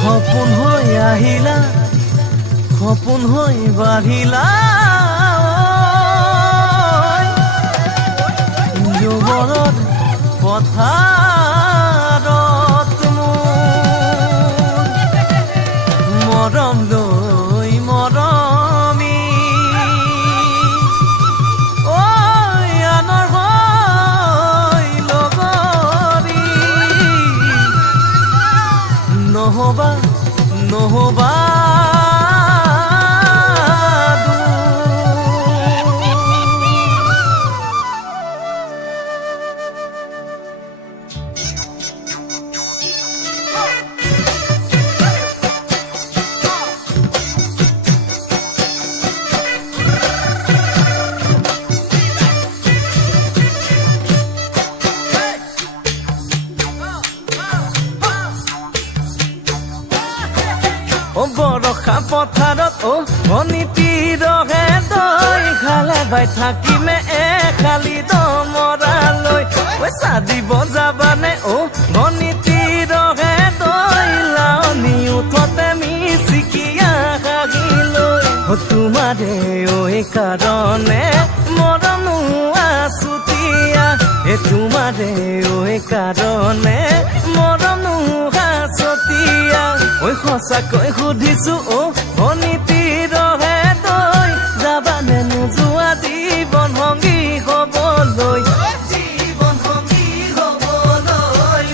সপোন হৈ আহিলা সপোন হৈ বাঢ়িলা যুৱৰত পথাৰত মৰম লৈ মৰমি আনৰ হৈ লগৰী নহবা নহবা বৰষা পথাৰত অনিতিৰহে দৈ খালে বাই থাকিমে খালি দমৰালৈ চাজিব যাবানে অনিতিৰহে দৈ লাৱনি উঠতে মিচিকিয়া হাগিলৈ তোমাৰে কাৰণে মৰমো আছুতীয়া তোমাৰে কাৰণে মৰমো আছতীয়া সঁচাকৈ সুধিছো অনিতিৰহে দৈ যাবানে নোযোৱা জীৱন সংগী হ'বলৈ জীৱন সংগী হ'বলৈ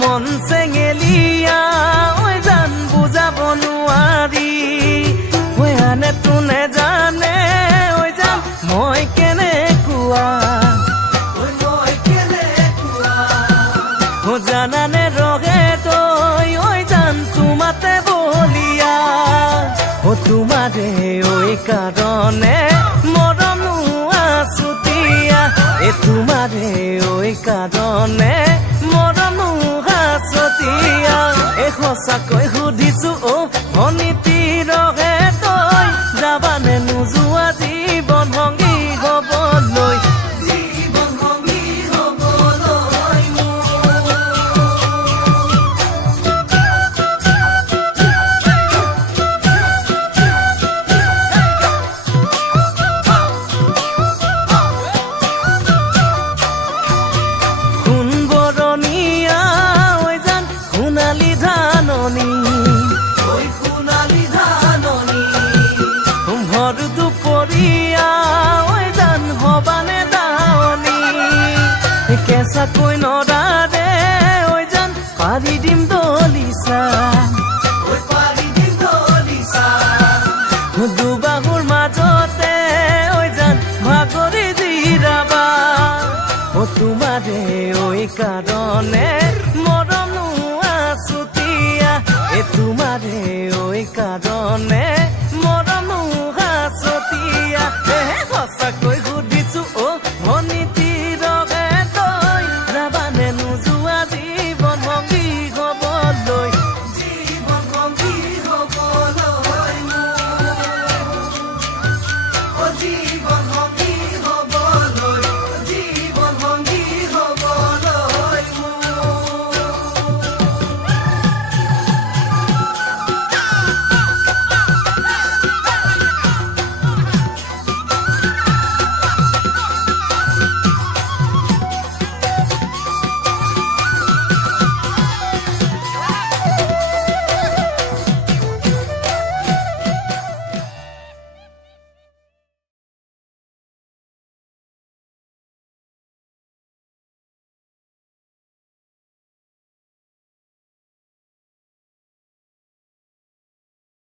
মন চেঙেলিয়া জান বুজাব নোৱাৰি আনে তোনে জানে জান মই কেনেকুৱা জানানে ৰগে তই জান তোমাতে বলিয়া তোমাৰে কাৰণে মৰমো আছুতীয়া তোমাৰে কাৰণে মৰমো আছতীয়া সঁচাকৈ সুধিছো অনিতিৰহে তই যাবানে নোযোৱা জীৱন সংগী হ'বলৈ জীৱন সংগী হ'বলৈ ভৰ দুপৰীয়া জান হবানে দাৱনী কেঁচাকৈ নৰাৰে জান পাৰি দিম